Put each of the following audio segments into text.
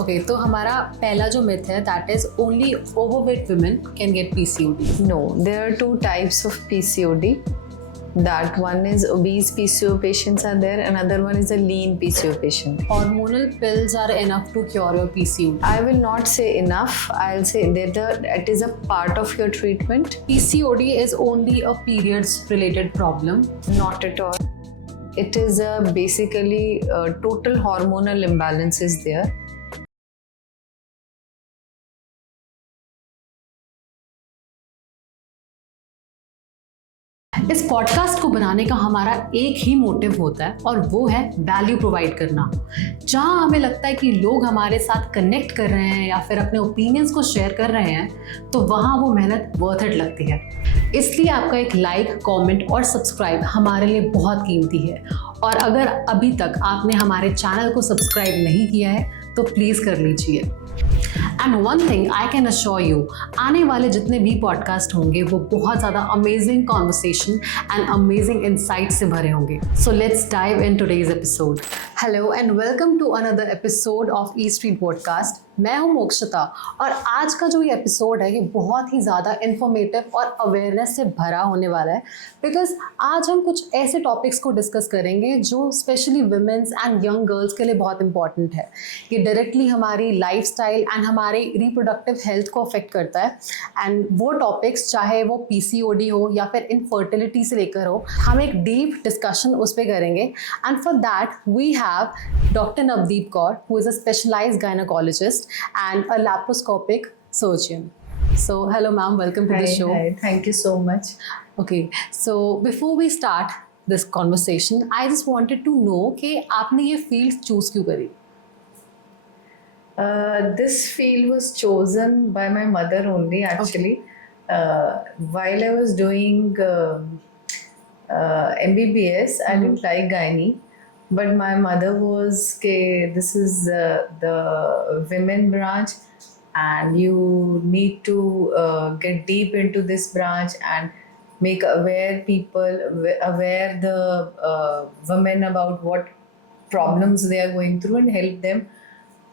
Okay, तो हमारा पहला जो मिथ है that is only overweight women can get PCOD. No, there are two types of PCOD. That one is obese PCO patients are there, another one is a lean PCO patient. Hormonal pills are enough to cure your PCOD. I will not say enough. I'll say that it is a part of your treatment. PCOD is only a periods related problem. Not at all. It is basically total hormonal imbalance is there. इस podcast को बनाने का हमारा एक ही motive होता है और वो है वैल्यू प्रोवाइड करना. जहाँ हमें लगता है कि लोग हमारे साथ कनेक्ट कर रहे हैं या फिर अपने ओपिनियंस को शेयर कर रहे हैं तो वहाँ वो मेहनत वर्थ इट लगती है. इसलिए आपका एक लाइक, कमेंट और सब्सक्राइब हमारे लिए बहुत कीमती है. और अगर अभी तक आपने हमारे चैनल को सब्सक्राइब नहीं किया है तो प्लीज़ कर लीजिए. And one thing I can assure you, आने वाले जितने भी पॉडकास्ट होंगे वो बहुत ज़्यादा amazing conversation and amazing insight से भरे होंगे. So let's dive in today's episode. Hello and welcome to another episode of E street podcast. मैं हूँ मोक्षता और आज का जो ये एपिसोड है ये बहुत ही ज़्यादा इन्फॉर्मेटिव और अवेयरनेस से भरा होने वाला है. बिकॉज आज हम कुछ ऐसे टॉपिक्स को डिस्कस करेंगे जो specially womens and young girls के लिए बहुत इंपॉर्टेंट है. ये डायरेक्टली हमारी लाइफस्टाइल एंड हमारे रिप्रोडक्टिव हेल्थ को अफेक्ट करता है. एंड वो टॉपिक्स चाहे वो पीसीओडी हो या फिर इनफर्टिलिटी से लेकर हो, हम एक डीप डिस्कशन उस पर करेंगे. And for that we have doctor Navdeep Kaur, who is a specialised gynaecologist and a laparoscopic surgeon. So hello ma'am, welcome to the show. Hi, thank you so much. Okay, so before we start this conversation, I just wanted to know कि आपने ये field choose क्यों करी? This field was chosen by my mother only actually. While I was doing MBBS, I didn't like gynae. But my mother was, this is the women branch and you need to get deep into this branch and make aware the women about what problems they are going through and help them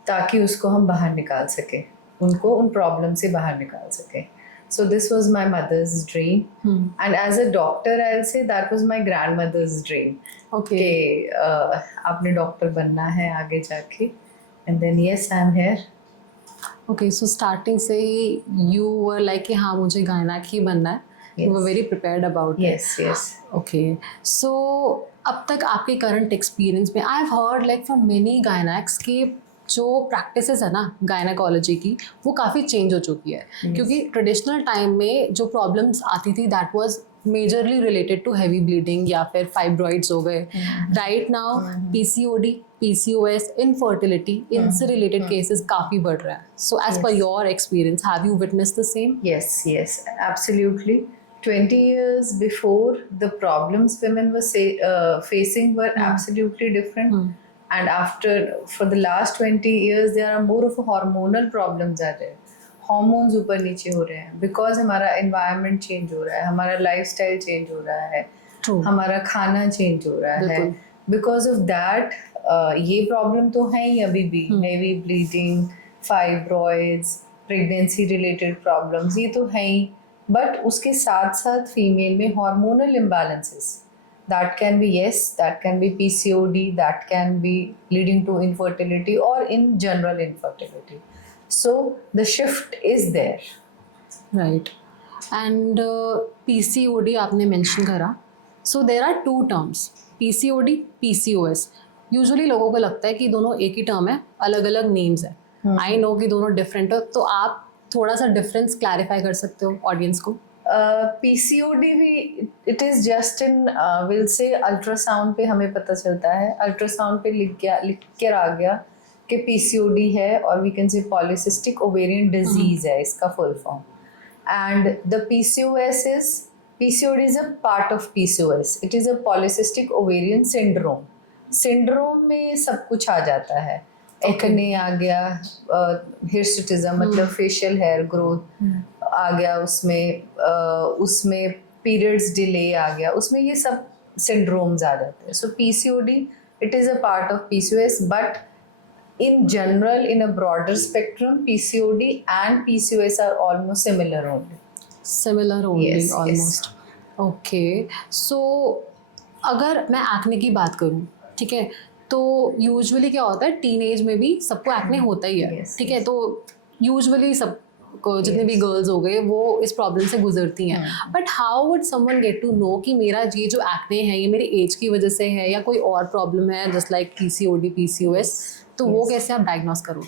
ताकि उसको हम बाहर निकाल सके, उनको उन problem से बाहर निकाल सके. So this was my mother's dream. And as a doctor, I'll say that was my grandmother's dream. Okay. कि आपने डॉक्टर बनना है आगे जाके. And then yes, I'm here. Okay, so starting से you were like कि हाँ मुझे गायनेक ही बनना है. Yes. You were very prepared about Yes, it. yes. Okay, so अब तक आपके current experience में I've heard like from many gynecs कि जो प्रैक्टिसेस है ना गायनेकोलॉजी की वो काफ़ी चेंज हो चुकी है. क्योंकि ट्रेडिशनल टाइम में जो प्रॉब्लम्स आती थी that was majorly related to heavy bleeding या फिर फाइब्रॉइड्स हो गए. Right now PCOD, PCOS, infertility, इनसे रिलेटेड केसेस काफ़ी बढ़ रहा है. So as per your experience, have you witnessed the same? Yes, yes, absolutely. 20 years before, the problems women were facing were absolutely different. And after, for the last 20 years, there are more of a hormonal problems are there. Hormones ऊपर नीचे हो रहे हैं because हमारा environment change हो रहा है, हमारा lifestyle change हो रहा है, हमारा खाना change हो रहा है. Because of that, ये problem तो है ही अभी भी. Heavy bleeding, fibroids, pregnancy related problems ये तो है ही. But उसके साथ साथ female में hormonal imbalances. That can be, yes, that can be PCOD, that can be leading to infertility or in general infertility. So the shift is there. Right. And PCOD आपने mention करा. So there are two terms, PCOD, PCOS. Usually लोगों को लगता है कि दोनों एक ही term है, अलग अलग names है. I know कि दोनों different है, तो आप थोड़ा सा difference clarify कर सकते हो audience को? PCOD भी it is just in we'll say ultrasound पे हमें पता चलता है. Ultrasound पे लिख कर आ गया कि PCOD है और we can say polycystic ovarian disease है इसका full form. And the PCOD is a part of PCOS. It is a polycystic ovarian syndrome. Syndrome में सब कुछ आ जाता है. एक्ने आ गया, हिर्सुटिज्म मतलब फेशियल हेयर ग्रोथ आ गया, उसमें पीरियड्स डिले आ गया, उसमें ये सब सिंड्रोम्स आ जाते हैं. So PCOD it is a part of PCOS but in general, in a broader spectrum, PCOD and PCOS are almost similar only. Similar only Yes, yes. Almost. Okay, so अगर मैं acne की बात करूँ, ठीक है, तो यूजुअली क्या होता है, टीनेज में भी सबको एक्ने होता ही है. Yes, ठीक है, तो यूजुअली सब जितने भी गर्ल्स हो गए वो इस प्रॉब्लम से गुजरती हैं. But how would someone get to know कि मेरा ये जो एक्ने है ये मेरी एज की वजह से है या कोई और प्रॉब्लम है, जस्ट लाइक PCOD PCOS, तो वो कैसे आप डायग्नोस करोगे?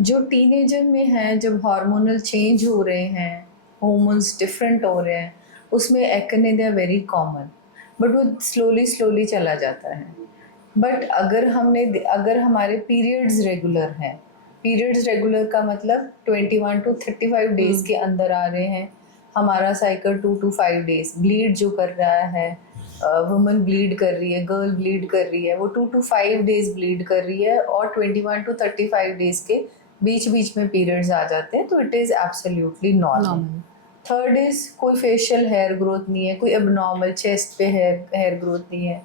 जो टीनेजर में है, जब हार्मोनल चेंज हो रहे हैं, हॉर्मोन्स डिफरेंट हो रहे हैं, उसमें acne they are very common, but वो स्लोली चला जाता है. बट अगर हमारे पीरियड्स रेगुलर हैं, पीरियड्स रेगुलर का मतलब 21 to 35 डेज के अंदर आ रहे हैं, हमारा साइकिल 2 to 5 डेज, ब्लीड जो कर रहा है, वुमन ब्लीड कर रही है, गर्ल ब्लीड कर रही है, वो 2 to 5 डेज ब्लीड कर रही है और 21 to 35 डेज के बीच में पीरियड्स आ जाते हैं, तो it is absolutely normal. Third is कोई फेशियल हेयर ग्रोथ नहीं है, कोई एबनॉर्मल चेस्ट पे हेयर ग्रोथ नहीं है,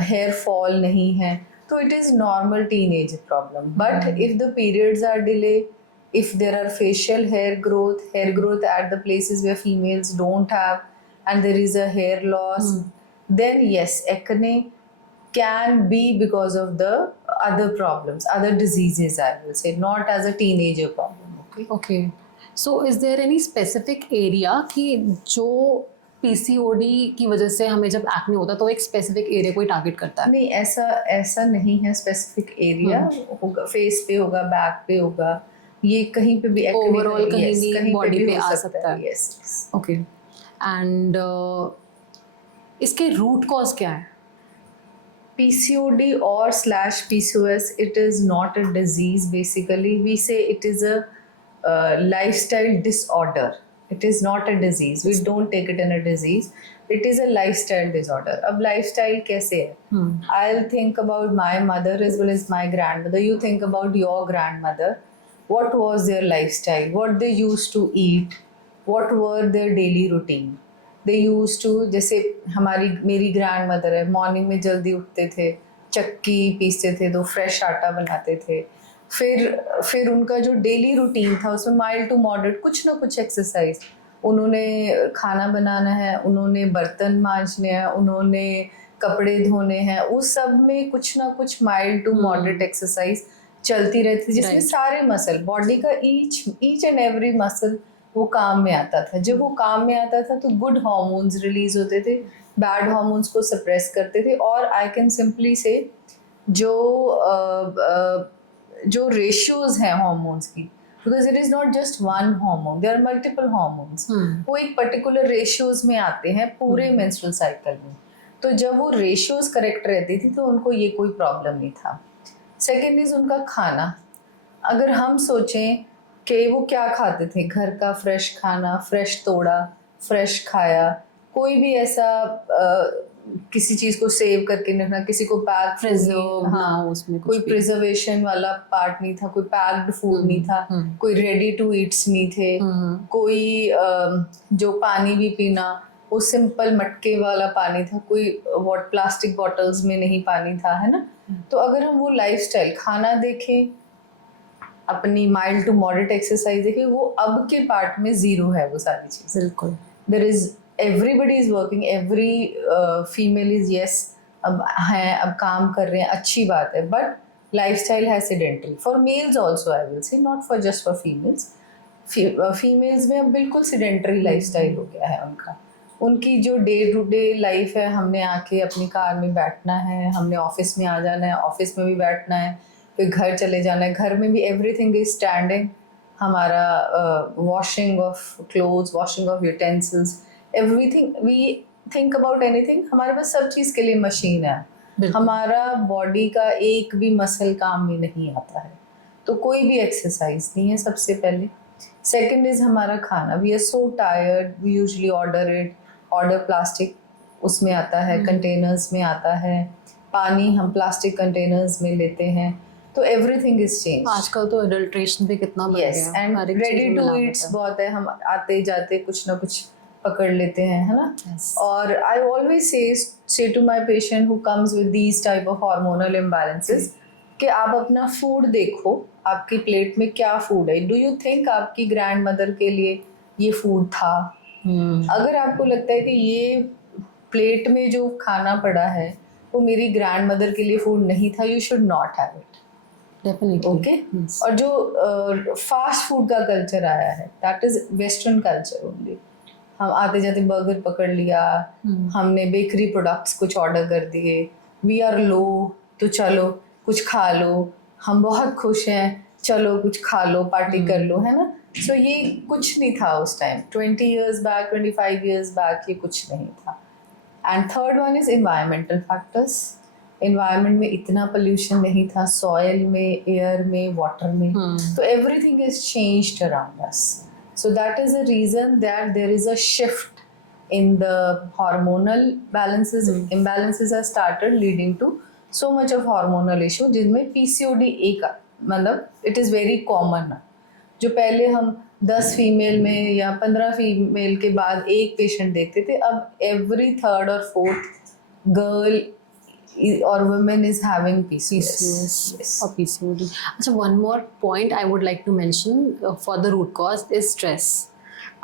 हेयर फॉल नहीं है, तो it is normal teenage problem. But if the periods are delayed, if there are facial hair growth at the places where females don't have, and there is a hair loss, then yes, acne can be because of the other problems, other diseases, I will say, not as a teenager problem. Okay. So is there any specific area कि जो PCOD की वजह से हमें जब acne होता है तो एक स्पेसिफिक एरिया को टारगेट करता है? नहीं, ऐसा नहीं है स्पेसिफिक एरिया. होगा फेस पे, होगा बैक पे, होगा ये कहीं पे भी, ओवरऑल कहीं भी बॉडी पे आ हो सकता है. यस. ओके, एंड इसके रूट कॉज क्या है? PCOD or / PCOS, it is not a disease. Basically, we say it is a lifestyle disorder. It is not a disease. We don't take it in a disease. It is a lifestyle disorder. अब lifestyle कैसे है? I'll think about my mother as well as my grandmother. You think about your grandmother. What was their lifestyle? What they used to eat? What were their daily routine? They used to, जैसे मेरी grand है, morning में जल्दी उठते थे, चक्की पीसते थे, तो फ्रेश आटा बनाते थे. फिर उनका जो डेली रूटीन था उसमें माइल्ड टू मॉडरेट कुछ ना कुछ एक्सरसाइज, उन्होंने खाना बनाना है, उन्होंने बर्तन मांजने हैं, उन्होंने कपड़े धोने हैं, उस सब में कुछ ना कुछ माइल्ड टू मॉडरेट एक्सरसाइज चलती रहती थी, जिसमें सारे मसल, बॉडी का ईच एंड एवरी मसल वो काम में आता था. जब वो काम में आता था तो गुड हार्मोन्स रिलीज होते थे, बैड हार्मोन्स को सप्रेस करते थे. और आई कैन सिंपली से जो रेशियोज हैं हार्मोन्स की, because it is not just one hormone, there are multiple hormones, वो एक पर्टिकुलर रेशियोज में आते हैं पूरे मेंस्ट्रुअल साइकिल में. तो जब वो रेशियोज करेक्ट रहती थी तो उनको ये कोई प्रॉब्लम नहीं था. सेकेंड इज उनका खाना. अगर हम सोचें कि वो क्या खाते थे, घर का फ्रेश खाना, फ्रेश तोड़ा, फ्रेश खाया, कोई भी ऐसा किसी चीज को सेव करके रखना, किसी को पैक प्रिजर्व, हाँ, उसमें कोई प्रिजर्वेशन वाला पार्ट नहीं था, कोई पैक्ड फूड नहीं था, कोई रेडी टू ईट्स नहीं थे, कोई जो पानी भी पीना वो सिंपल मटके वाला पानी था, कोई प्लास्टिक बॉटल्स में नहीं पानी था, है ना. तो अगर हम वो लाइफस्टाइल, खाना देखें, अपनी माइल्ड टू मॉडरेट एक्सरसाइज देखें, वो अब के पार्ट में जीरो है वो सारी चीज़. बिल्कुल. There is everybody is working, every female is yes, अब काम कर रहे हैं, अच्छी बात है, but lifestyle है sedentary for males also, I will say, not for just for females. Females में अब बिल्कुल sedentary lifestyle हो गया है उनका. उनकी जो डे टू डे लाइफ है, हमने आके अपनी कार में बैठना है, हमने ऑफिस में आ जाना है, ऑफिस में भी बैठना है, फिर घर चले जाना है, घर में भी एवरीथिंग इज स्टैंडिंग. हमारा washing of clothes, washing of utensils, everything, we think about anything, हमारे पास सब चीज़ के लिए मशीन है. हमारा बॉडी का एक भी मसल काम में नहीं आता है, तो कोई भी एक्सरसाइज नहीं है सबसे पहले. सेकंड इज हमारा खाना. We are so tired, we usually order plastic उसमें आता है, कंटेनर्स में आता है, पानी हम प्लास्टिक कंटेनर्स में लेते हैं, तो एवरीथिंग इज चेंज. आजकल तो एडल्ट्रेशन भी कितना बढ़ गया है, एंड रेडी टू ईट्स बहुत है, हम आते जाते कुछ ना कुछ पकड़ लेते हैं, है ना. और I always say to my patient who comes with these type of hormonal imbalances, कि आप अपना फूड देखो, आपकी प्लेट में क्या फूड है. डू यू थिंक आपकी ग्रैंड मदर के लिए ये फूड था? अगर आपको लगता है कि ये प्लेट में जो खाना पड़ा है वो मेरी ग्रैंड मदर के लिए फूड नहीं था, you should not have it. Definitely. Okay. और जो फास्ट फूड का कल्चर आया है, that is western culture only. हम आते जाते बर्गर पकड़ लिया, हमने बेकरी प्रोडक्ट्स कुछ ऑर्डर कर दिए, वी आर लो तो चलो कुछ खा लो, हम बहुत खुश हैं चलो कुछ खा लो, पार्टी कर लो, है ना. सो ये कुछ नहीं था उस time. 20 years back, 25 years back ये कुछ नहीं था. And third one is environmental factors. Environment में इतना पोल्यूशन नहीं था, सॉइल में, एयर में, वाटर में. तो everything is changed around us. So that is a reason that there is a shift in the hormonal imbalances are started leading to so much of hormonal issue, जिनमें PCOD एक मतलब it is very common. जो पहले हम 10 female में या 15 female के बाद एक पेशेंट देखते थे, अब every third or fourth girl or woman is having PCOS. Yes. Or PCOD. अच्छा, one more point I would like to mention for the root cause is stress.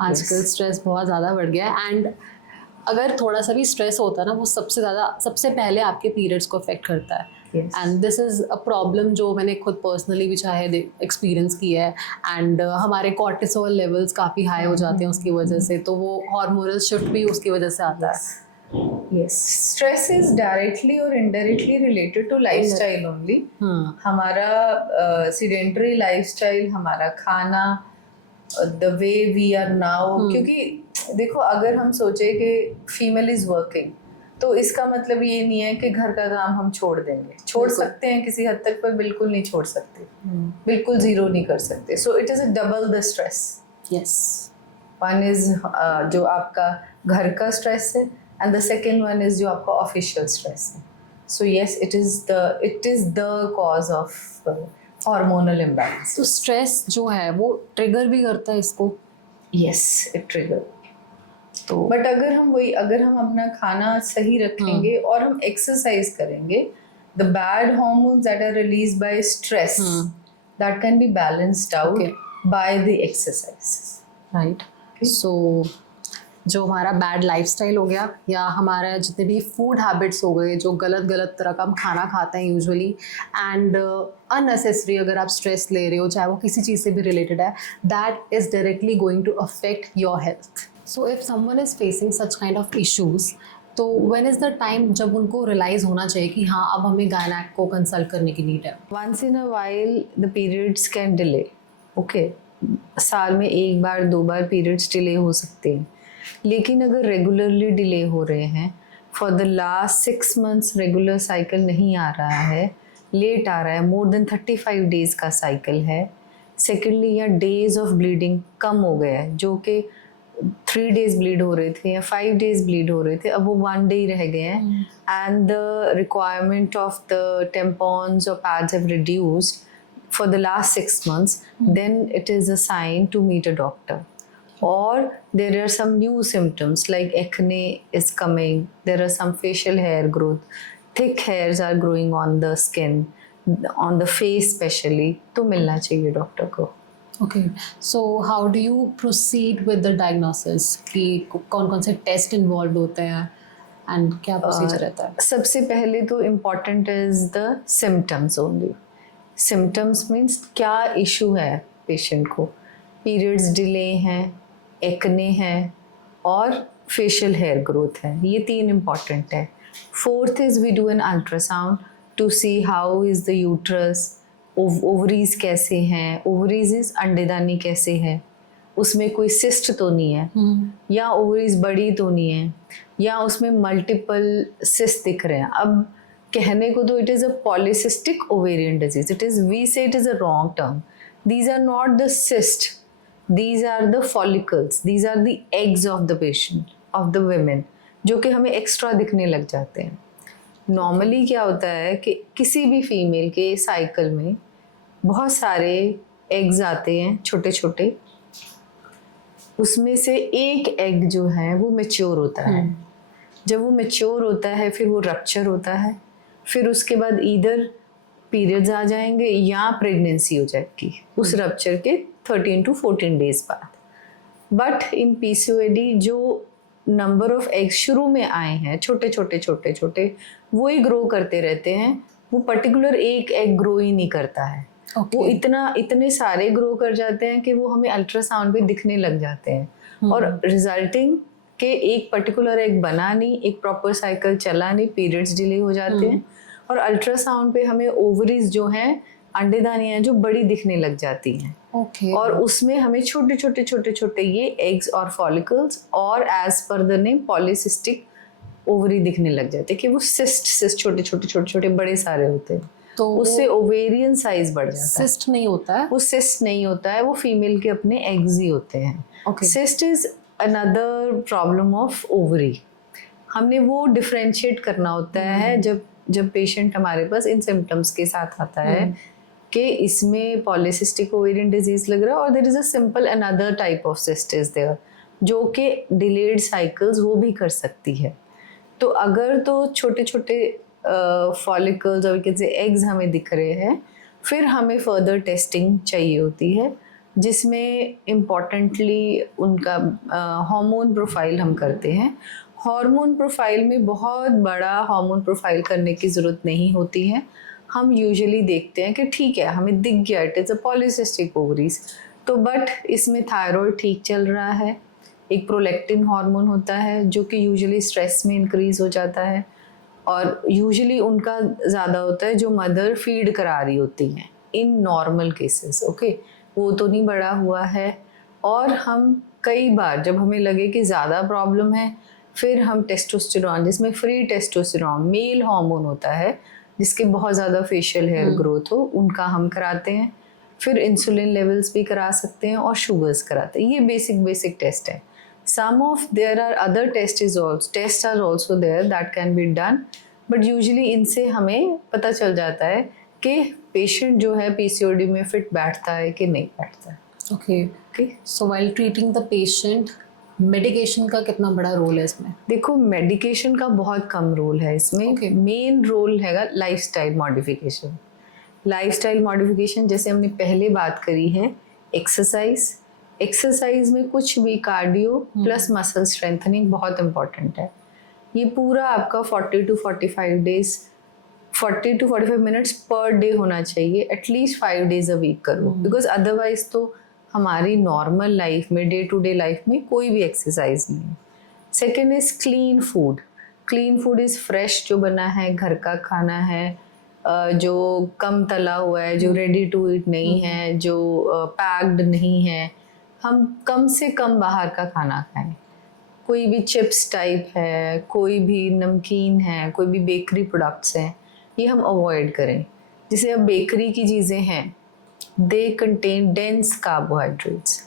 आजकल स्ट्रेस बहुत ज़्यादा बढ़ गया है. एंड अगर थोड़ा सा भी स्ट्रेस होता है ना, वो सबसे पहले आपके पीरियड्स को अफेक्ट करता है. And this is a problem जो मैंने खुद पर्सनली भी चाहे एक्सपीरियंस किया है. एंड हमारे कॉर्टिसोल लेवल्स काफ़ी हाई हो जाते हैं उसकी वजह से, तो वो हार्मोनल शिफ्ट भी उसकी वजह से आता है. Yes, stress is directly or indirectly related to lifestyle only. हमारा sedentary lifestyle, हमारा खाना, the way we are now. क्योंकि देखो, अगर हम सोचे कि फीमेल इज वर्किंग, तो इसका मतलब ये नहीं है कि घर का काम हम छोड़ देंगे. छोड़ सकते हैं किसी हद तक, पर बिल्कुल नहीं छोड़ सकते, बिल्कुल जीरो नहीं कर सकते. So it is a double the stress. Yes. One is जो आपका घर का स्ट्रेस है, and the second one is जो आपका ऑफिशियल स्ट्रेस है. So yes, it is the cause of hormonal imbalance. तो स्ट्रेस जो है वो ट्रिगर भी करता है इसको. Yes, it trigger. तो बट अगर हम अपना खाना सही रखेंगे और हम एक्सरसाइज करेंगे, the bad hormones that are released by stress, that can be balanced out by the exercise. Right. So जो हमारा बैड लाइफस्टाइल हो गया, या हमारा जितने भी फूड हैबिट्स हो गए, जो गलत तरह का हम खाना खाते हैं यूजुअली, एंड अननेसेसरी अगर आप स्ट्रेस ले रहे हो, चाहे वो किसी चीज़ से भी रिलेटेड है, that is directly going to affect your health. So if someone is facing such kind of issues, तो व्हेन इज़ द टाइम जब उनको रियलाइज़ होना चाहिए कि हाँ, अब हमें गायनेक को कंसल्ट करने की नीड है? Once in a while the periods can delay. Okay, साल में एक बार 2 बार पीरियड्स डिले हो सकते हैं, लेकिन अगर रेगुलरली डिले हो रहे हैं, for the last 6 months regular cycle नहीं आ रहा है, लेट आ रहा है, मोर देन 35 days का साइकिल है. सेकेंडली, या डेज ऑफ ब्लीडिंग कम हो गया है, जो कि 3 days ब्लीड हो रहे थे या 5 days ब्लीड हो रहे थे, अब वो 1 day रह गए हैं. And the requirement of the tampons और pads have reduced for the last 6 months, then it is a sign to meet a doctor. Or there are some new symptoms like acne is coming, there are some facial hair growth, thick hairs are growing on the skin, on the face especially, तो मिलना चाहिए doctor को. Okay, so how do you proceed with the diagnosis? कि कौन से test involve होते हैं and क्या प्रोसीजर रहता है? सबसे पहले तो important is the symptoms only. Symptoms means क्या इशू है पेशेंट को. पीरियड्स डिले हैं, एक्ने है, और फेशियल हेयर ग्रोथ है. ये 3 इम्पॉर्टेंट है. Fourth is we do an ultrasound to see how is the uterus, ovaries कैसे हैं, ओवरीज इज अंडेदानी कैसे है, उसमें कोई सिस्ट तो नहीं है, या ओवरीज बड़ी तो नहीं है, या उसमें मल्टीपल सिस्ट दिख रहे हैं. अब कहने को तो it is a polycystic ovarian disease, it is, we say it is a wrong term. These are not the cyst, these are the follicles, these are the eggs of the patient, of the women, जो कि हमें extra दिखने लग जाते हैं. Normally क्या होता है कि किसी भी फीमेल के साइकिल में बहुत सारे एग्स आते हैं छोटे छोटे, उसमें से एक एग जो है वो मैच्योर होता है. जब वो मैच्योर होता है फिर वो रप्चर होता है, फिर उसके बाद ईदर पीरियड्स आ जाएंगे या प्रेगनेंसी हो जाएगी उस रप्चर के 13 to 14 डेज बाद। बट इन पीसीओडी जो नंबर ऑफ एग्स शुरू में आए हैं छोटे छोटे वो ही ग्रो करते रहते हैं, वो पर्टिकुलर एक एग ग्रो ही नहीं करता है। वो इतने सारे ग्रो कर जाते हैं कि वो हमें अल्ट्रासाउंड पे दिखने लग जाते हैं और रिजल्टिंग के एक पर्टिकुलर एग बना नहीं, एक प्रॉपर साइकिल चला नहीं, पीरियड्स डिले हो जाते हैं और अल्ट्रासाउंड पे हमें ओवरीज जो हैं अंडेदानियां जो बड़ी दिखने लग जाती हैं। और उसमें हमें छोटे ये एग्स और फॉलिकल्स और as per the name polycystic ovary दिखने लग जाते हैं कि वो सिस्ट छोटे बड़े सारे होते हैं। तो उससे ओवेरियन साइज बढ़ जाता है। सिस्ट नहीं होता है, वो सिस्ट नहीं होता है, वो फीमेल के अपने एग्स ही होते हैं। Cyst is another problem of ovary. हमने वो डिफरेंशिएट करना होता है जब पेशेंट हमारे पास इन सिम्टम्स के साथ आता है कि इसमें पॉलीसिस्टिक ओवेरियन डिजीज लग रहा है और there is a simple another type of cyst is there जो कि डिलेड साइकिल्स वो भी कर सकती है। तो अगर तो छोटे फॉलिकल्स और कैसे एग्स हमें दिख रहे हैं, फिर हमें फर्दर टेस्टिंग चाहिए होती है जिसमें इम्पॉर्टेंटली उनका हार्मोन प्रोफाइल हम करते हैं। हार्मोन प्रोफाइल में बहुत बड़ा हार्मोन प्रोफाइल करने की ज़रूरत नहीं होती है। हम यूजुअली देखते हैं कि ठीक है हमें दिख गया it is a polycystic ovaries, तो बट इसमें थायराइड ठीक चल रहा है, एक प्रोलैक्टिन हार्मोन होता है जो कि यूजुअली स्ट्रेस में इंक्रीज हो जाता है और यूजुअली उनका ज़्यादा होता है जो मदर फीड करा रही होती हैं इन नॉर्मल केसेस। ओके, वो तो नहीं बढ़ा हुआ है। और हम कई बार जब हमें लगे कि ज़्यादा प्रॉब्लम है फिर हम टेस्टोस्टेरॉन, जिसमें फ्री टेस्टोस्टेरॉन मेल हार्मोन होता है जिसके बहुत ज़्यादा फेशियल हेयर ग्रोथ हो, उनका हम कराते हैं। फिर इंसुलिन लेवल्स भी करा सकते हैं और शुगर्स कराते हैं। ये बेसिक टेस्ट है। Some of there are other tests are also there that can be done, but usually इनसे हमें पता चल जाता है कि पेशेंट जो है पीसीओडी में फिट बैठता है कि नहीं बैठता है। Okay, so while treating the patient medication का कितना बड़ा रोल है इसमें? देखो, मेडिकेशन का बहुत कम रोल है इसमें। मेन रोल हैगा लाइफस्टाइल मॉडिफिकेशन। लाइफस्टाइल मॉडिफिकेशन जैसे हमने पहले बात करी है, एक्सरसाइज में कुछ भी कार्डियो प्लस मसल स्ट्रेंथनिंग बहुत इम्पॉर्टेंट है। ये पूरा आपका 40 to 45 मिनट्स पर डे होना चाहिए, एटलीस्ट 5 days a week करो, बिकॉज अदरवाइज तो हमारी नॉर्मल लाइफ में, डे टू डे लाइफ में कोई भी एक्सरसाइज नहीं है। Second is clean food. Clean food is fresh, जो बना है घर का खाना है, जो कम तला हुआ है, जो रेडी टू ईट नहीं है, जो पैक्ड नहीं है। हम कम से कम बाहर का खाना खाएं। कोई भी चिप्स टाइप है, कोई भी नमकीन है, कोई भी बेकरी प्रोडक्ट्स हैं, ये हम अवॉइड करें। जैसे अब बेकरी की चीज़ें हैं, they contain dense carbohydrates.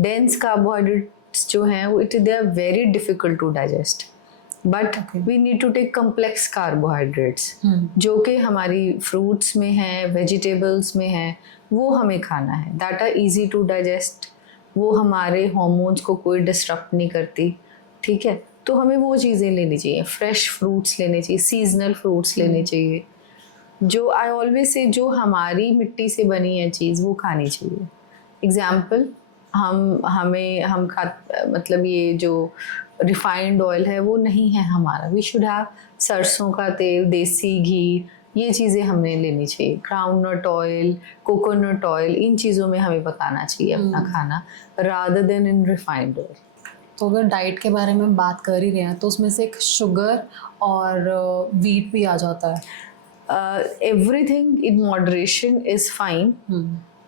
Dense carbohydrates जो हैं वो they are very difficult to digest, but we need to take complex carbohydrates जो कि हमारी फ्रूट्स में है, वेजिटेबल्स में है, वो हमें खाना है। That are easy to digest, वो हमारे हार्मोन्स को कोई डिस्टर्ब नहीं करती। ठीक है, तो हमें वो चीज़ें लेनी चाहिए। फ्रेश फ्रूट्स लेने चाहिए, सीजनल फ्रूट्स लेने चाहिए। जो आई ऑलवेज से जो हमारी मिट्टी से बनी है चीज़ वो खानी चाहिए। एग्जाम्पल, मतलब ये जो रिफाइंड ऑयल है वो नहीं है हमारा। वी शुड हैव सरसों का तेल, देसी घी, ये चीज़ें हमें लेनी चाहिए। ग्राउंडनट ऑयल, कोकोनट ऑयल, इन चीज़ों में हमें पकाना चाहिए अपना खाना, rather then in refined oil. तो अगर डाइट के बारे में बात कर ही रहे हैं तो उसमें से एक शुगर और वीट भी आ जाता है। Everything in moderation is fine.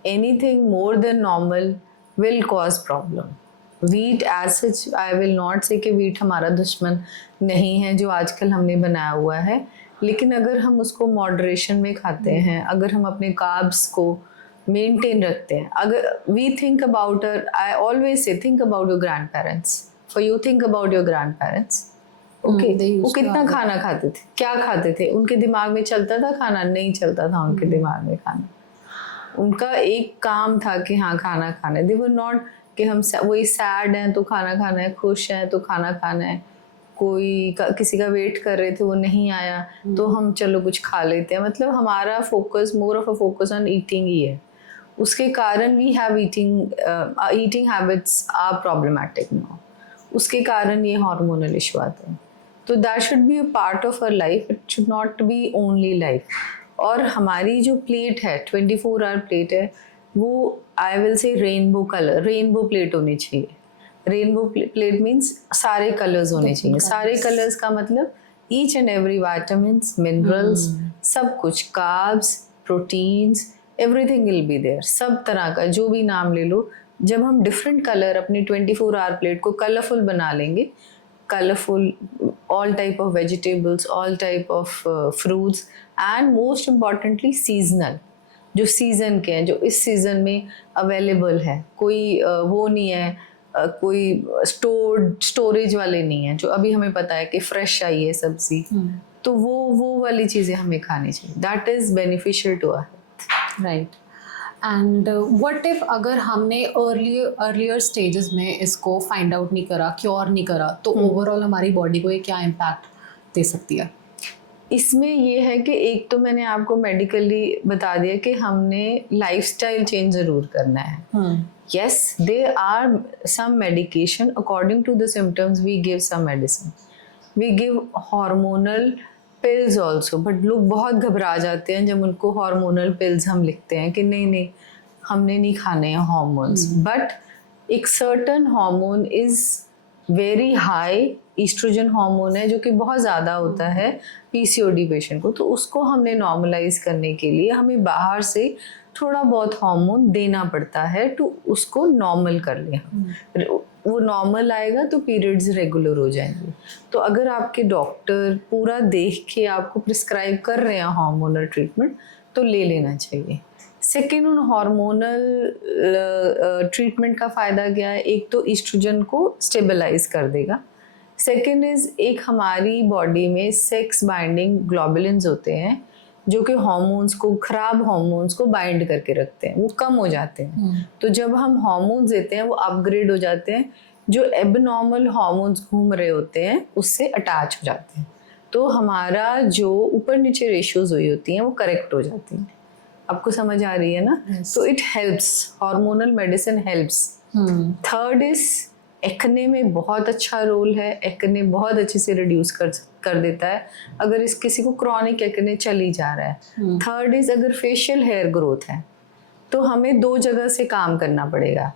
Anything more than normal will cause problem. Wheat as such I will not say कि वीट हमारा दुश्मन नहीं है जो आजकल हमने बनाया हुआ है, लेकिन अगर हम उसको मॉडरेशन में खाते हैं, अगर हम अपने कार्ब्स को मेंटेन रखते हैं, अगर we think about, I always say think about your grandparents. For you think about your grandparents. Okay, वो कितना खाना खाते थे, क्या खाते थे, उनके दिमाग में चलता था खाना? नहीं चलता था उनके दिमाग में खाना। उनका एक काम था कि हाँ खाना खाना है। दे वर नॉट कि हम वही सैड हैं तो खाना खाना है, खुश हैं तो खाना खाना है। किसी का वेट कर रहे थे, वो नहीं आया, तो हम चलो कुछ खा लेते हैं। मतलब हमारा focus, more of a focus on eating ही है। उसके कारण we have eating habits are problematic now. उसके कारण ये हार्मोनल इशू आते हैं। तो that should be a part of our life, it should not be only life. और हमारी जो प्लेट है, 24 आवर प्लेट है, वो I will say rainbow colour, rainbow plate होनी चाहिए। रेनबो प्लेट मीन्स सारे कलर्स होने चाहिए। सारे कलर्स का मतलब each and every vitamins, minerals, सब कुछ, carbs, proteins, everything will be there. सब तरह का जो भी नाम ले लो, जब हम डिफरेंट कलर अपनी 24 आवर प्लेट को कलरफुल बना लेंगे, colourful, all type of vegetables, all type of fruits, and most importantly seasonal, जो सीज़न के हैं, जो इस सीज़न में अवेलेबल है, कोई वो नहीं है, कोई स्टोरेज वाले नहीं है, जो अभी हमें पता है कि फ्रेश आई है सब्जी, तो वो वाली चीज़ें हमें खानी चाहिए। That is beneficial to our health. Right. And what if अगर हमने अर्लियर स्टेजेस में इसको फाइंड आउट नहीं करा, क्योर नहीं करा, तो ओवरऑल हमारी बॉडी को ये क्या इम्पैक्ट दे सकती है? इसमें ये है कि एक तो मैंने आपको मेडिकली बता दिया कि हमने लाइफस्टाइल चेंज ज़रूर करना है। Yes, there are some medication according to the symptoms, we give some medicine, we give hormonal pills also. But लोग बहुत घबरा जाते हैं जब उनको हार्मोनल पिल्स हम लिखते हैं कि नहीं हमने नहीं खाने हैं हार्मोन्स। बट एक certain hormone is very high, oestrogen hormone है जो कि बहुत ज़्यादा होता है पीसीओडी पेशेंट को, तो उसको हमने नॉर्मलाइज करने के लिए हमें बाहर से थोड़ा बहुत हार्मोन देना पड़ता है तो उसको नॉर्मल कर लें। वो नॉर्मल आएगा तो पीरियड्स रेगुलर हो जाएंगे। तो अगर आपके डॉक्टर पूरा देख के आपको प्रिस्क्राइब कर रहे हैं हार्मोनल ट्रीटमेंट, तो ले लेना चाहिए। सेकेंड, उन हार्मोनल ट्रीटमेंट का फ़ायदा क्या है? एक तो ईस्ट्रोजन को स्टेबलाइज कर देगा। सेकेंड इज़, एक हमारी बॉडी में सेक्स बाइंडिंग ग्लोबुलिन्स होते हैं जो कि हार्मोन्स को, खराब हार्मोन्स को बाइंड करके रखते हैं, वो कम हो जाते हैं। तो जब हम हार्मोन्स देते हैं वो अपग्रेड हो जाते हैं, जो एबनॉर्मल हार्मोन्स घूम रहे होते हैं उससे अटैच हो जाते हैं, तो हमारा जो ऊपर नीचे रेशियोज हुई होती हैं वो करेक्ट हो जाती हैं। आपको समझ आ रही है ना? तो it helps, hormonal medicine helps. Third is, acne में बहुत अच्छा रोल है, एक्ने बहुत अच्छे से रिड्यूस कर देता है अगर किसी को क्रॉनिक एक्ने चल ही जा रहा है। थर्ड इज, अगर फेशियल हेयर ग्रोथ है तो हमें 2 जगह से काम करना पड़ेगा।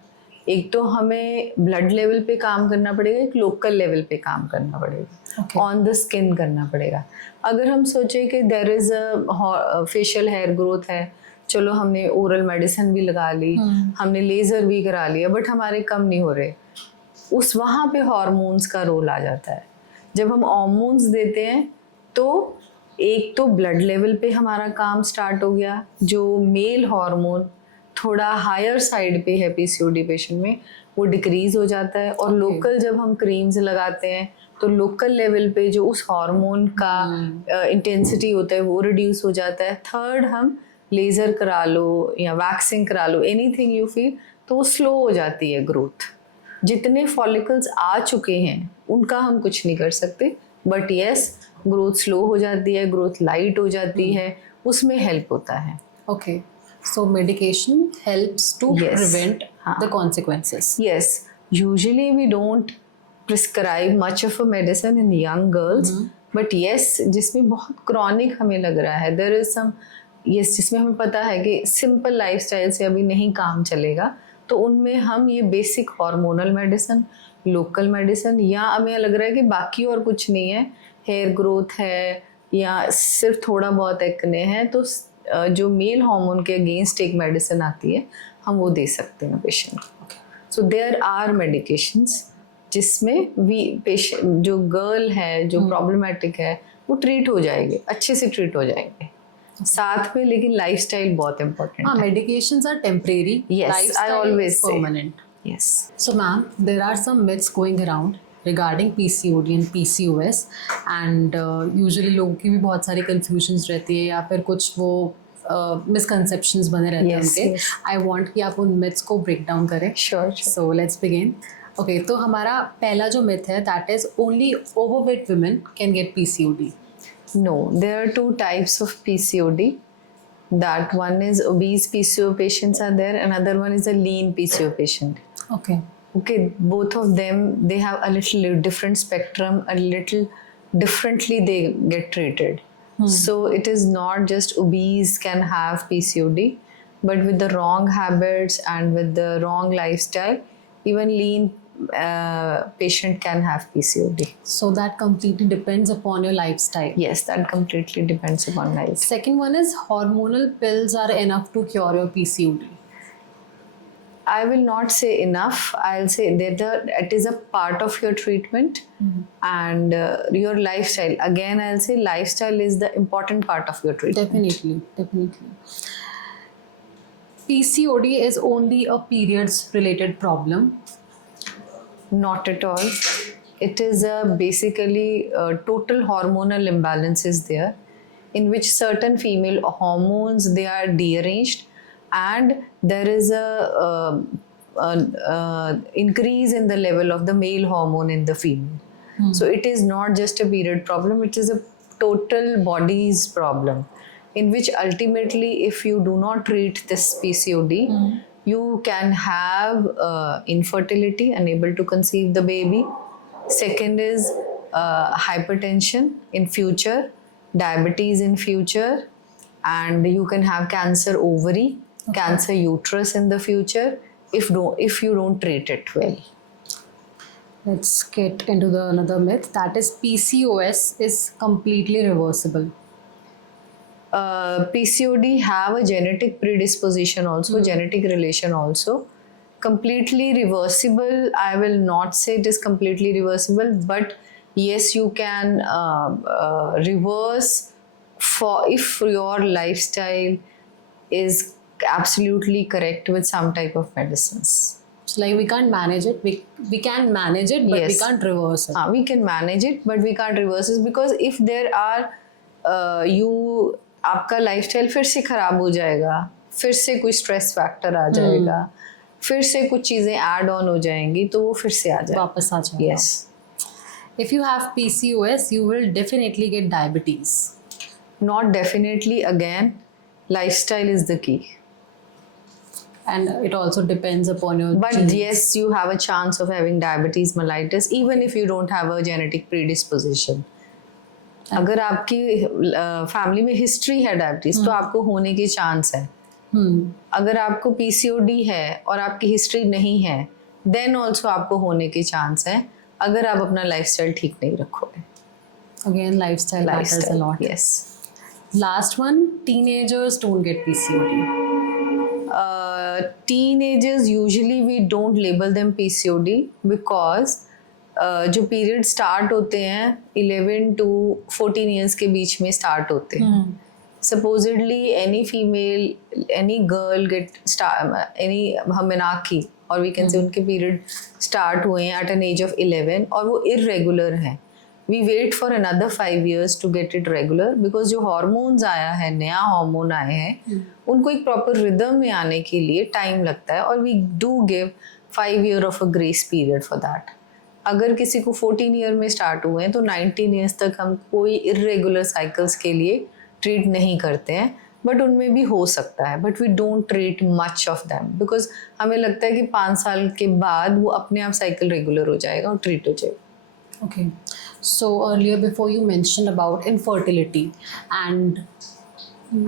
एक तो हमें ब्लड लेवल पे काम करना पड़ेगा, एक लोकल लेवल पे काम करना पड़ेगा, ऑन द स्किन करना पड़ेगा। अगर हम सोचें कि there is a facial hair growth है, चलो हमने ओरल मेडिसिन भी लगा ली, हमने लेज़र भी करा लिया, बट हमारे कम नहीं हो रहे, उस वहाँ पे हार्मोन्स का रोल आ जाता है। जब हम हार्मोन्स देते हैं तो एक तो ब्लड लेवल पे हमारा काम स्टार्ट हो गया, जो मेल हार्मोन थोड़ा हायर साइड पे है पीसीओडी पेशेंट में, वो डिक्रीज हो जाता है। और लोकल जब हम क्रीम्स लगाते हैं तो लोकल लेवल पे जो उस हार्मोन का इंटेंसिटी होता है वो रिड्यूस हो जाता है। थर्ड, हम लेज़र करा लो या वैक्सिंग करा लो, एनीथिंग यू फील, तो वो स्लो हो जाती है ग्रोथ। जितने फॉलिकल्स आ चुके हैं उनका हम कुछ नहीं कर सकते, बट यस, ग्रोथ स्लो हो जाती है, ग्रोथ लाइट हो जाती है, उसमें हेल्प होता है। Okay, so medication helps to prevent the consequences. Yes, usually we don't prescribe much of a medicine in young girls, but yes, जिसमें बहुत chronic हमें लग रहा है, there is some, yes, जिसमें हमें पता है कि simple lifestyle से अभी नहीं काम चलेगा, तो उनमें हम ये basic hormonal medicine, local medicine, या हमें लग रहा है कि बाकी और कुछ नहीं है, हेयर ग्रोथ है या सिर्फ थोड़ा बहुत एक्ने है, तो जो मेल हार्मोन के अगेंस्ट एक मेडिसिन आती है, हम वो दे सकते हैं पेशेंट को। सो देयर आर मेडिकेशंस जिसमें पेशेंट, जो गर्ल है, जो प्रॉब्लमेटिक है, वो ट्रीट हो जाएंगे, अच्छे से ट्रीट हो जाएंगे साथ में, लेकिन लाइफस्टाइल बहुत इंपॉर्टेंट है। Medications are temporary, I always say permanent. Yes. So ma'am, there are some myths going around regarding PCOD and PCOS, and usually लोगों की भी बहुत सारी confusions रहती है या फिर कुछ वो misconceptions बने रहते हैं उनके। I want कि आप उन myths को break down करें। Sure. So let's begin. Okay, तो हमारा पहला जो मिथ है that is only overweight women can get PCOD. No, there are two types of PCOD. That one is obese PCO patients are there, another one is a lean PCO patient. Okay. Okay, both of them, they have a little different spectrum, a little differently they get treated. So it is not just obese can have PCOD, but with the wrong habits and with the wrong lifestyle, even lean patient can have PCOD. So that completely depends upon your lifestyle. Yes, that completely depends upon life. Second one is hormonal pills are enough to cure your PCOD. I will not say enough. I'll say that it is a part of your treatment and your lifestyle. Again, I'll say lifestyle is the important part of your treatment. Definitely. PCOD is only a periods related problem. Not at all. It is basically total hormonal imbalance is there, in which certain female hormones they are dearranged, and there is a increase in the level of the male hormone in the female. So it is not just a period problem; it is a total body's problem, in which ultimately, if you do not treat this PCOD, you can have infertility, unable to conceive the baby. Second is hypertension in future, diabetes in future, and you can have cancer ovary, cancer uterus in the future if you don't treat it well. Let's get into the another myth, that is PCOS is completely reversible. PCOD have a genetic predisposition also, genetic relation also. Completely reversible, I will not say it is completely reversible, but yes, you can reverse for if your lifestyle is absolutely correct with some type of medicines. So like we can't manage it, we can manage it, but we Yes. can't reverse it. We can manage it, but we can't reverse it, because if there are आपका lifestyle फिर से खराब हो जाएगा, फिर से कोई stress factor आ जाएगा, फिर से कुछ चीजें ऐड ऑन हो जाएंगी, तो वो फिर से आ जाएगा. वापस आ जाएगा. Yes. If you have PCOS, you will definitely get diabetes. Not definitely. Again, lifestyle is the key. And it also depends upon your But genes. yes, you have a chance of having diabetes mellitus even if you don't have a genetic predisposition. अगर आपकी family में history है diabetes तो आपको होने के chance है. अगर आपको पीसीओडी है और आपकी हिस्ट्री नहीं है, देन ऑल्सो आपको होने के चांस है, अगर आप अपना लाइफस्टाइल ठीक नहीं रखोगे. Again, lifestyle matters a lot. Yes. Last one, teenagers don't get PCOD. Teenagers usually we don't label them PCOD because जो पीरियड स्टार्ट होते हैं 11 to 14 ईयर्स के बीच में स्टार्ट होते हैं. Supposedly any female, any girl get any हमेनाकी और we can say उनके period start हुए हैं at an age of 11 और वो irregular हैं. We wait for another 5 years to get it regular because जो हॉर्मोन्स आया है, नया हार्मोन आए हैं, उनको एक प्रॉपर रिदम में आने के लिए टाइम लगता है और we do give 5 year of a grace period for that. अगर किसी को 14 ईयर में स्टार्ट हुए हैं तो 19 ईयर्स तक हम कोई इरेगुलर साइकिल्स के लिए ट्रीट नहीं करते हैं, बट उनमें भी हो सकता है, but we don't treat much of them because हमें लगता है कि 5 साल के बाद वो अपने आप साइकिल रेगुलर हो जाएगा और ट्रीट हो जाएगा. Okay. So earlier before you mentioned about infertility and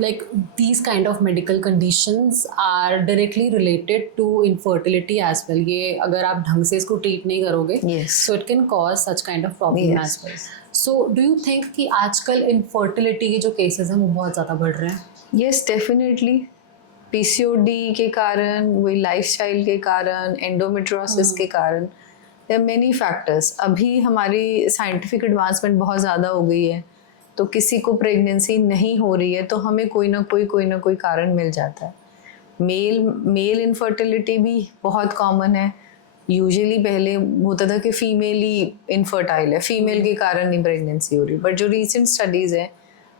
like these kind of medical conditions are directly related to infertility as well. ये अगर आप ढंग से इसको treat नहीं करोगे, Yes. so it can cause such kind of problem Yes. as well. So do you think कि आजकल infertility के जो cases हैं वो बहुत ज़्यादा बढ़ रहे हैं? Yes, definitely. PCOD के कारण, वही लाइफस्टाइल के कारण, एंडोमेट्रोसिस के कारण, there are many factors. अभी हमारी साइंटिफिक एडवांसमेंट बहुत ज़्यादा हो गई है, तो किसी को प्रेगनेंसी नहीं हो रही है तो हमें कोई ना कोई कारण मिल जाता है. मेल इनफर्टिलिटी भी बहुत कॉमन है. यूजुअली पहले होता था कि फीमेल ही इनफर्टाइल है, फीमेल के कारण नहीं प्रेगनेंसी हो रही, बट जो रिसेंट स्टडीज़ हैं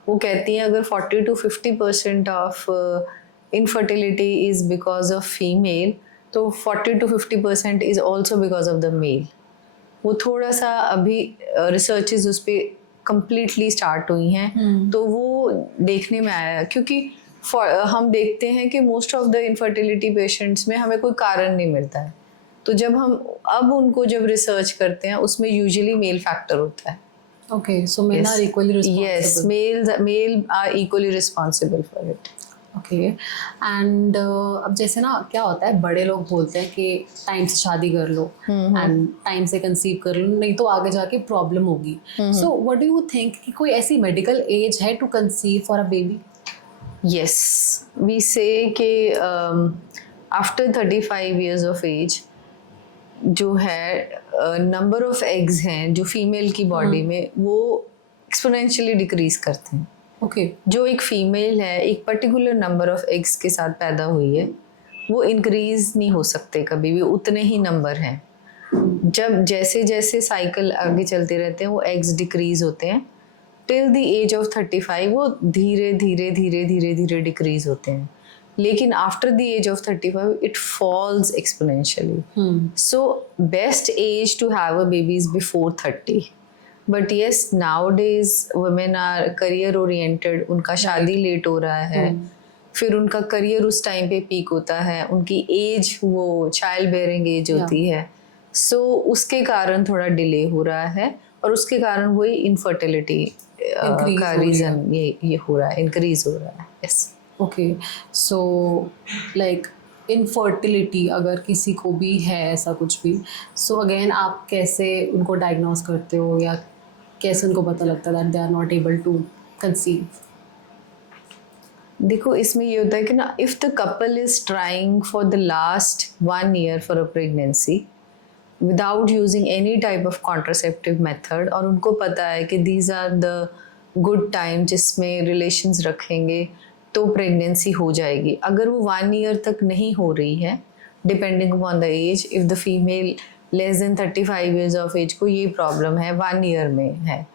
वो कहती हैं अगर 40 to 50% of infertility is because of female, तो 40 to 50% is also because of the male. वो थोड़ा सा अभी रिसर्चेज उस पर कम्प्लीटली स्टार्ट हुई हैं, तो वो देखने में आया क्योंकि हम देखते हैं कि most of the infertility patients में हमें कोई कारण नहीं मिलता है. तो जब हम अब उनको जब रिसर्च करते हैं उसमें यूजुअली मेल फैक्टर होता है. Okay, so men are equally responsible. Yes, male are equally responsible for it. Okay and अब जैसे ना क्या होता है, बड़े लोग बोलते हैं कि टाइम से शादी कर लो एंड टाइम से कंसीव कर लो, नहीं तो आगे जाके प्रॉब्लम होगी. So what do you think कि कोई ऐसी मेडिकल एज है to conceive for a baby? Yes, we say कि after 35 years of age जो है नंबर ऑफ एग्स हैं जो फीमेल की बॉडी में वो एक्सपोनेंशियली डिक्रीज करते हैं. ओके. जो एक फीमेल है एक पर्टिकुलर नंबर ऑफ एग्स के साथ पैदा हुई है, वो इंक्रीज नहीं हो सकते कभी भी, उतने ही नंबर हैं. जब जैसे जैसे साइकिल आगे चलते रहते हैं वो एग्स डिक्रीज होते हैं टिल द एज ऑफ 35. वो धीरे धीरे धीरे धीरे धीरे डिक्रीज होते हैं, लेकिन after the age of 35 it falls exponentially. So best age to have a baby is before 30. But yes, nowadays women are career oriented. उनका शादी लेट हो रहा है, फिर उनका करियर उस टाइम पे पीक होता है, उनकी एज वो चाइल्ड बेयरिंग एज होती है. सो उसके कारण थोड़ा डिले हो रहा है और उसके कारण वही इनफर्टिलिटी का रीज़न ये हो रहा है, इंक्रीज हो रहा है. Yes. Okay. So like infertility अगर किसी को भी है ऐसा कुछ भी, सो अगेन आप कैसे उनको डायग्नोस करते हो या कैसे उनको पता लगता है that they are not able to conceive? देखो इसमें ये होता है कि ना, if the couple is trying for the last 1 year for a pregnancy without using any type of contraceptive method, और उनको पता है कि these are the good time जिसमें रिलेशंस रखेंगे तो प्रेगनेंसी हो जाएगी. अगर वो 1 year तक नहीं हो रही है, depending upon the age, if the female less than 35 years of age को ये प्रॉब्लम है 1 year में है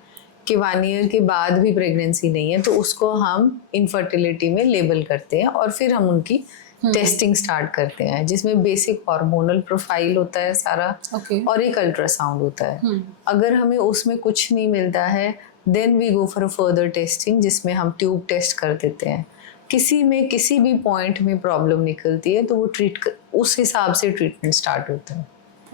कि 1 year के बाद भी प्रेगनेंसी नहीं है, तो उसको हम इनफर्टिलिटी में लेबल करते हैं और फिर हम उनकी टेस्टिंग स्टार्ट करते हैं जिसमें बेसिक हार्मोनल प्रोफाइल होता है सारा. और एक अल्ट्रासाउंड होता है. अगर हमें उसमें कुछ नहीं मिलता है then we go for a further testing जिसमें हम ट्यूब टेस्ट कर देते हैं. किसी में किसी भी पॉइंट में प्रॉब्लम निकलती है तो वो उस हिसाब से ट्रीटमेंट स्टार्ट होता है.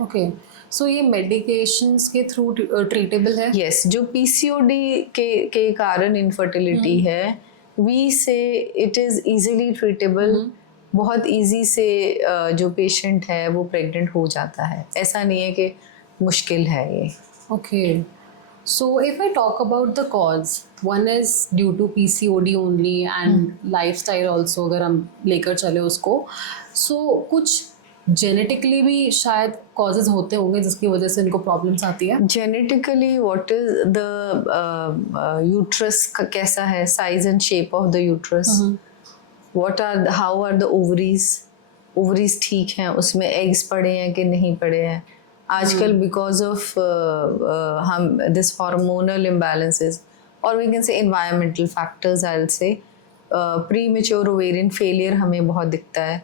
ओके. सो ये मेडिकेशंस के थ्रू ट्रीटेबल है? यस. जो पीसीओडी के कारण इनफर्टिलिटी है, we say it is easily treatable. बहुत इजी से जो पेशेंट है वो प्रेग्नेंट हो जाता है. ऐसा नहीं है कि मुश्किल है ये. Okay. So if I talk about the cause, one is due to PCOD only and lifestyle also अगर हम लेकर चले उसको, so कुछ जेनेटिकली भी शायद कॉजेज होते होंगे जिसकी वजह से इनको प्रॉब्लम्स आती है. Genetically what is the uterus का कैसा है, size and shape of the uterus, how are the ovaries ठीक हैं, उसमें एग्स पड़े हैं कि नहीं पड़े हैं. आजकल बिकॉज ऑफ हम दिस हार्मोनल इम्बैलेंसेस और we can say environmental factors, I will say premature ovarian failure हमें बहुत दिखता है.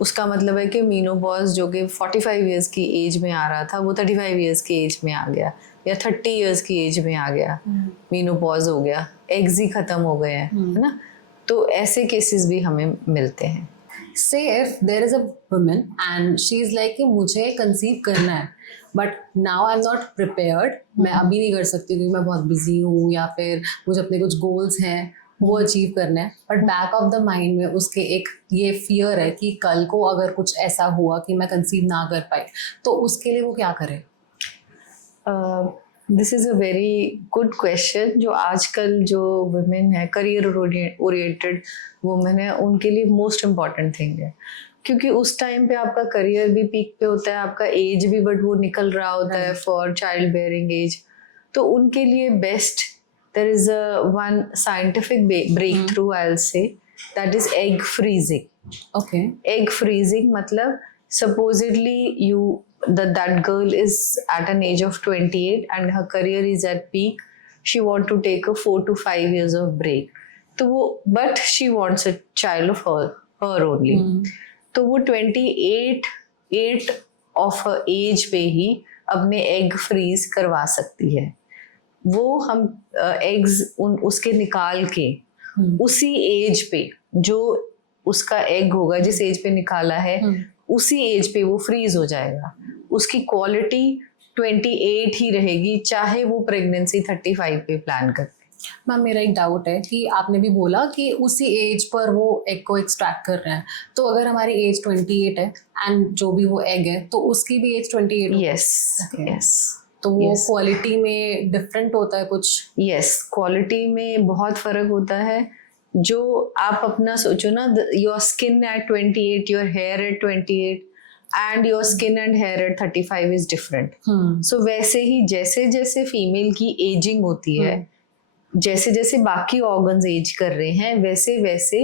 उसका मतलब है कि मीनोपॉज जो कि 45 years की एज में आ रहा था वो 35 years की एज में आ गया या 30 years की एज में आ गया. मीनोपॉज हो गया, एग्स ही ख़त्म हो गए हैं, है ना. तो ऐसे केसेस भी हमें मिलते हैं. Say if there is a woman and she is like कि मुझे कंसीव करना है but now I am not prepared, मैं अभी नहीं कर सकती क्योंकि मैं बहुत बिजी हूँ या फिर मुझे अपने कुछ गोल्स हैं वो अचीव करना है, but back of the mind में उसके एक ये फियर है कि कल को अगर कुछ ऐसा हुआ कि मैं कंसीव ना कर पाई तो उसके लिए वो क्या करे? This is a very good question. जो आजकल जो वुमेन है करियर ओरिएंटेड वुमेन है उनके लिए मोस्ट इम्पॉर्टेंट थिंग है, क्योंकि उस टाइम पे आपका करियर भी पीक पे होता है, आपका एज भी बट वो निकल रहा होता है फॉर चाइल्ड बेयरिंग एज. तो उनके लिए best there is one scientific breakthrough I'll say, that is egg freezing. Okay. Egg freezing मतलब supposedly that girl is at an age of 28 and her career is at peak. She want to take a 4 to 5 years of break. तो वो but she wants a child of her only. तो वो 28 8 of as पे ही अपने egg freeze करवा सकती है। वो हम एग्स उसके निकाल के उसी एज पे जो उसका एग होगा, जिस एज पे निकाला है उसी एज पे वो फ्रीज हो जाएगा। उसकी क्वालिटी 28 ही रहेगी, चाहे वो प्रेगनेंसी 35 पे प्लान करते। मैम मेरा एक डाउट है कि आपने भी बोला कि उसी एज पर वो एग को एक्सट्रैक्ट कर रहे हैं, तो अगर हमारी एज 28 है एंड जो भी वो एग है तो उसकी भी एज 28 है? Yes yes. तो वो क्वालिटी में डिफरेंट होता है कुछ? यस, क्वालिटी में बहुत फर्क होता है। जो आप अपना सोचो ना, your skin at 28, your hair at 28 and your skin and hair at 35 is different. So वैसे ही जैसे जैसे फीमेल की एजिंग होती है, जैसे जैसे बाकी ऑर्गन्स एज कर रहे हैं, वैसे वैसे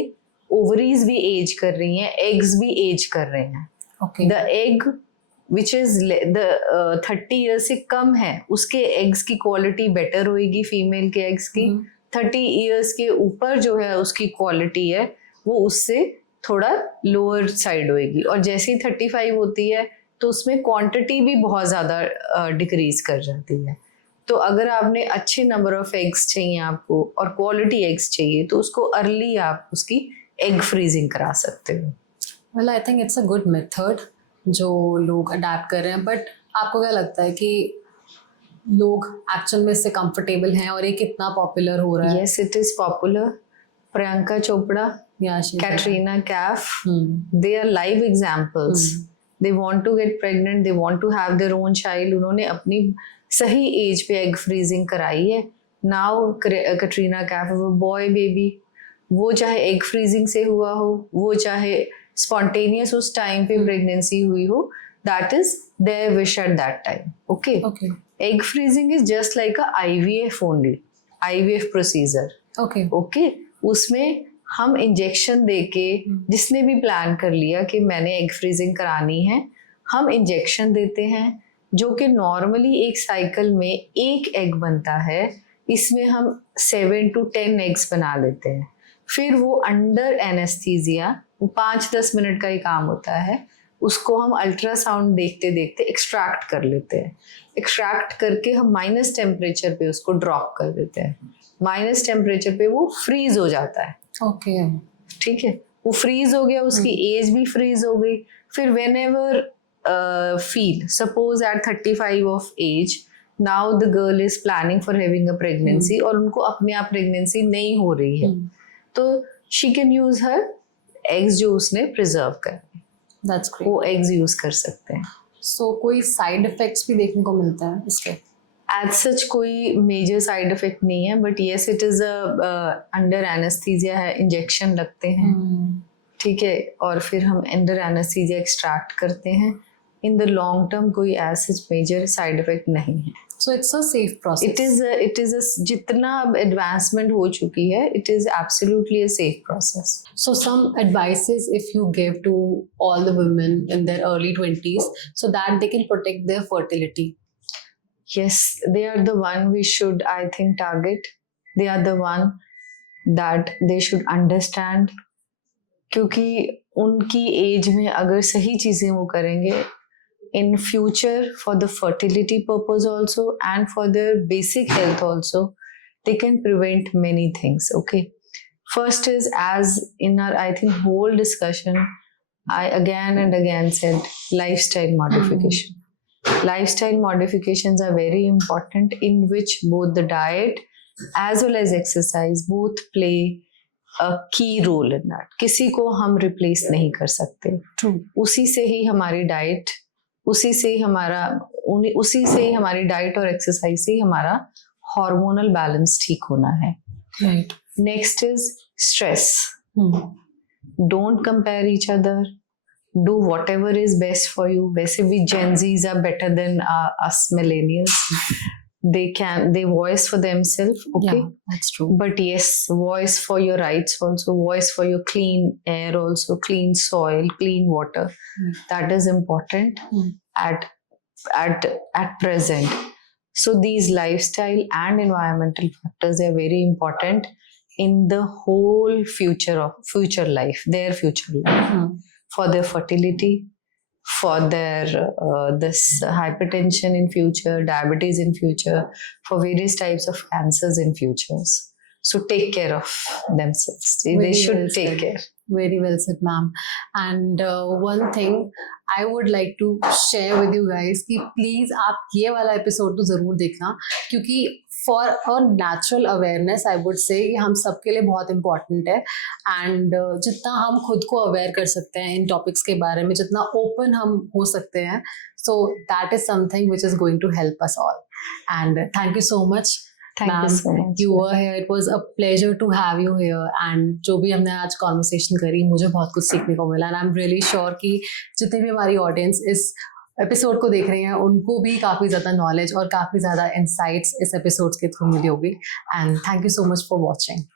ओवरीज भी एज कर रही हैं, एग्स भी एज कर रहे हैं। The egg which is the 30 years से कम है, उसके एग्स की क्वालिटी बेटर होएगी फीमेल के एग्स की। 30 ईयर्स के ऊपर जो है उसकी क्वालिटी है वो उससे थोड़ा लोअर साइड होएगी। और जैसे ही 35 होती है तो उसमें क्वांटिटी भी बहुत ज़्यादा डिक्रीज कर जाती है। तो अगर आपने अच्छे नंबर ऑफ एग्स चाहिए आपको और क्वालिटी एग्स चाहिए तो उसको अर्ली आप उसकी एग फ्रीजिंग करा सकते हो। Well I think it's a good method जो लोग अडेप्ट कर रहे हैं, बट आपको क्या लगता है कि लोग एक्चुअल में इससे कंफर्टेबल हैं और ये कितना पॉपुलर हो रहा है? Yes, it is popular. Priyanka Chopra, Katrina Kaif, they are live examples. They want to get pregnant, they want to have their own child. उन्होंने अपनी सही एज पे एग फ्रीजिंग कराई है। Now Katrina Kaif boy baby, वो चाहे एग फ्रीजिंग से हुआ हो, वो चाहे स्पॉन्टेनियस उस टाइम पे प्रेगनेंसी हुई हो, that is their wish at that time. Okay, egg freezing is just like a IVF only, IVF procedure. Okay, उसमें हम इंजेक्शन देके, जिसने भी प्लान कर लिया कि मैंने एग फ्रीजिंग करानी है, हम इंजेक्शन देते हैं जो कि नॉर्मली एक साइकिल में एक एग बनता है, इसमें हम 7 to 10 एग्स बना लेते हैं। फिर वो अंडर एनेस्थीजिया, वो 5-10 मिनट का ही काम होता है, उसको हम अल्ट्रासाउंड देखते देखते एक्सट्रैक्ट कर लेते हैं। एक्सट्रैक्ट करके हम माइनस टेम्परेचर पे उसको ड्रॉप कर देते हैं। माइनस टेम्परेचर पे वो फ्रीज हो जाता है। ओके, ठीक है, वो फ्रीज हो गया, उसकी एज भी फ्रीज हो गई। फिर whenever feel, suppose at 35 of age, now the girl is planning for having a pregnancy और उनको अपने आप प्रेगनेंसी नहीं हो रही है, तो she can use her eggs जो उसने प्रिजर्व कर, दैट्स ग्रेट, वो एग्स यूज कर सकते हैं। सो कोई साइड इफेक्ट्स भी देखने को मिलता है इसके? एज सच कोई मेजर साइड इफेक्ट नहीं है, but yes it is under anaesthesia है, इंजेक्शन लगते हैं। ठीक है, और फिर हम अंडर एनेस्थीसिया एक्सट्रैक्ट करते हैं। इन द लॉन्ग टर्म कोई as such major side effect नहीं है। So it's a safe process. It is जितना अब एडवांसमेंट हो चुकी है, it is absolutely a safe process. So some advices if you give to all the women in their early 20s so that they can protect their fertility. Yes, they are the one we should, I think, target. They are the one that they should understand. क्योंकि उनकी as में अगर सही चीजें वो करेंगे, in future for the fertility purpose also and for their basic health also, they can prevent many things. Okay, first is, as in our I think whole discussion I again and again said, lifestyle modification. Lifestyle modifications are very important, in which both the diet as well as exercise both play a key role in that. किसी को हम replace नहीं कर सकते। उसी से ही हमारी diet, उसी से ही हमारी डाइट और एक्सरसाइज से ही हमारा हार्मोनल बैलेंस ठीक होना है। Next is stress. Don't compare each other, do whatever is best for you. वैसे भी Gen Zs are better than us millennials, they voice for themselves. Okay, yeah, that's true. But yes, voice for your rights also, voice for your clean air also, clean soil, clean water. That is important at present. So these lifestyle and environmental factors are very important in the whole future life, their future life, for their fertility, for their this hypertension in future, diabetes in future, for various types of cancers in futures. So take care of themselves. They Very should well take said. care. Very well said, ma'am. And one thing I would like to share with you guys कि please आप ये वाला episode तो जरूर देखना, क्योंकि for a natural awareness I would say ये हम सबके लिए बहुत इंपॉर्टेंट है. एंड जितना हम खुद को अवेयर कर सकते हैं इन टॉपिक्स के बारे में, जितना ओपन हम हो सकते हैं, so that is something which is going to help us all. And thank you so much. Thank you Ma'am, so much. you were here. It was a pleasure to have you here. And जो भी हमने आज conversation करी, मुझे बहुत कुछ सीखने को मिला. And I'm really sure कि जितनी भी हमारी audience इस एपिसोड को देख रहे हैं, उनको भी काफ़ी ज़्यादा नॉलेज और काफ़ी ज़्यादा इंसाइट्स इस एपिसोड्स के थ्रू मिली होगी. And thank you so much for watching.